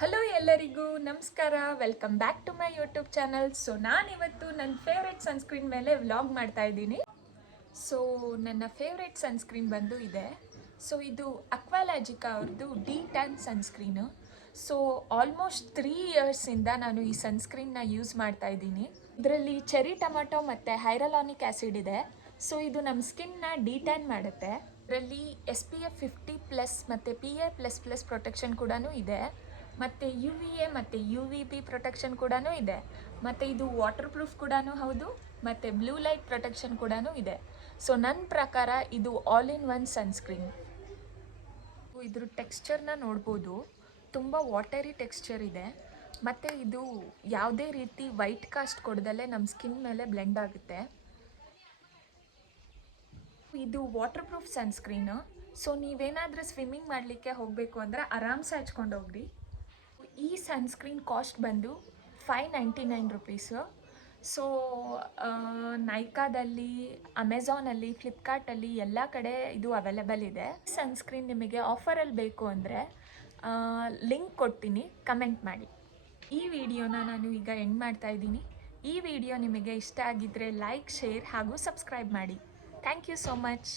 Hello ಎಲ್ಲರಿಗೂ ನಮಸ್ಕಾರ, welcome back to my YouTube channel. So ನಾನಿವತ್ತು ನನ್ನ ಫೇವ್ರೆಟ್ ಸನ್ಸ್ಕ್ರೀನ್ ಮೇಲೆ ವ್ಲಾಗ್ ಮಾಡ್ತಾ ಇದ್ದೀನಿ. ಸೊ ನನ್ನ ಫೇವ್ರೆಟ್ ಸನ್ಸ್ಕ್ರೀನ್ ಬಂದು ಇದೆ. ಸೊ ಇದು ಅಕ್ವಾಲಾಜಿಕಾ ಅವ್ರದ್ದು D10 ಸನ್ಸ್ಕ್ರೀನು. ಸೊ ಆಲ್ಮೋಸ್ಟ್ 3 ಇಯರ್ಸಿಂದ ನಾನು ಈ ಸನ್ಸ್ಕ್ರೀನ್ನ ಯೂಸ್ ಮಾಡ್ತಾ ಇದ್ದೀನಿ. ಇದರಲ್ಲಿ ಚೆರಿ ಟೊಮ್ಯಾಟೊ ಮತ್ತು ಹೈರಲಾನಿಕ್ ಆ್ಯಸಿಡ್ ಇದೆ. ಸೊ ಇದು ನಮ್ಮ ಸ್ಕಿನ್ನ D10 ಮಾಡುತ್ತೆ. ಇದರಲ್ಲಿ SPF 50+ ಮತ್ತು PA++ ಪ್ರೊಟೆಕ್ಷನ್ ಕೂಡ ಇದೆ, ಮತ್ತು UVA ಮತ್ತು UVB ಪ್ರೊಟೆಕ್ಷನ್ ಕೂಡ ಇದೆ, ಮತ್ತು ಇದು ವಾಟರ್ ಪ್ರೂಫ್ ಕೂಡ ಹೌದು, ಮತ್ತು ಬ್ಲೂ ಲೈಟ್ ಪ್ರೊಟೆಕ್ಷನ್ ಕೂಡ ಇದೆ. ಸೊ ನನ್ನ ಪ್ರಕಾರ ಇದು ಆಲ್ ಇನ್ ಒನ್ ಸನ್ಸ್ಕ್ರೀನ್. ಇದ್ರ ಟೆಕ್ಸ್ಚರ್ನ ನೋಡ್ಬೋದು, ತುಂಬ ವಾಟರಿ ಟೆಕ್ಸ್ಚರ್ ಇದೆ, ಮತ್ತು ಇದು ಯಾವುದೇ ರೀತಿ ವೈಟ್ ಕಾಸ್ಟ್ ಕೊಡ್ದಲ್ಲೇ ನಮ್ಮ ಸ್ಕಿನ್ ಮೇಲೆ ಬ್ಲೆಂಡ್ ಆಗುತ್ತೆ. ಇದು ವಾಟರ್ ಪ್ರೂಫ್ ಸನ್ಸ್ಕ್ರೀನು. ಸೊ ನೀವೇನಾದರೂ ಸ್ವಿಮ್ಮಿಂಗ್ ಮಾಡಲಿಕ್ಕೆ ಹೋಗಬೇಕು ಅಂದರೆ ಆರಾಮ್ಸೆ ಹಚ್ಕೊಂಡು ಹೋಗ್ರಿ. ಈ ಸನ್ಸ್ಕ್ರೀನ್ ಕಾಸ್ಟ್ ಬಂದು 599 ರುಪೀಸು. ಸೊ ನೈಕಾದಲ್ಲಿ, ಅಮೆಝಾನಲ್ಲಿ, ಫ್ಲಿಪ್ಕಾರ್ಟಲ್ಲಿ ಎಲ್ಲ ಕಡೆ ಇದು ಅವೈಲೇಬಲ್ ಇದೆ. ಸನ್ಸ್ಕ್ರೀನ್ ನಿಮಗೆ ಆಫರಲ್ಲಿ ಬೇಕು ಅಂದರೆ ಲಿಂಕ್ ಕೊಡ್ತೀನಿ, ಕಮೆಂಟ್ ಮಾಡಿ. ಈ ವಿಡಿಯೋನ ನಾನು ಈಗ ಎಂಡ್ ಮಾಡ್ತಾ ಇದ್ದೀನಿ. ಈ ವಿಡಿಯೋ ನಿಮಗೆ ಇಷ್ಟ ಆಗಿದ್ದರೆ ಲೈಕ್, ಶೇರ್ ಹಾಗೂ ಸಬ್ಸ್ಕ್ರೈಬ್ ಮಾಡಿ. Thank you so much.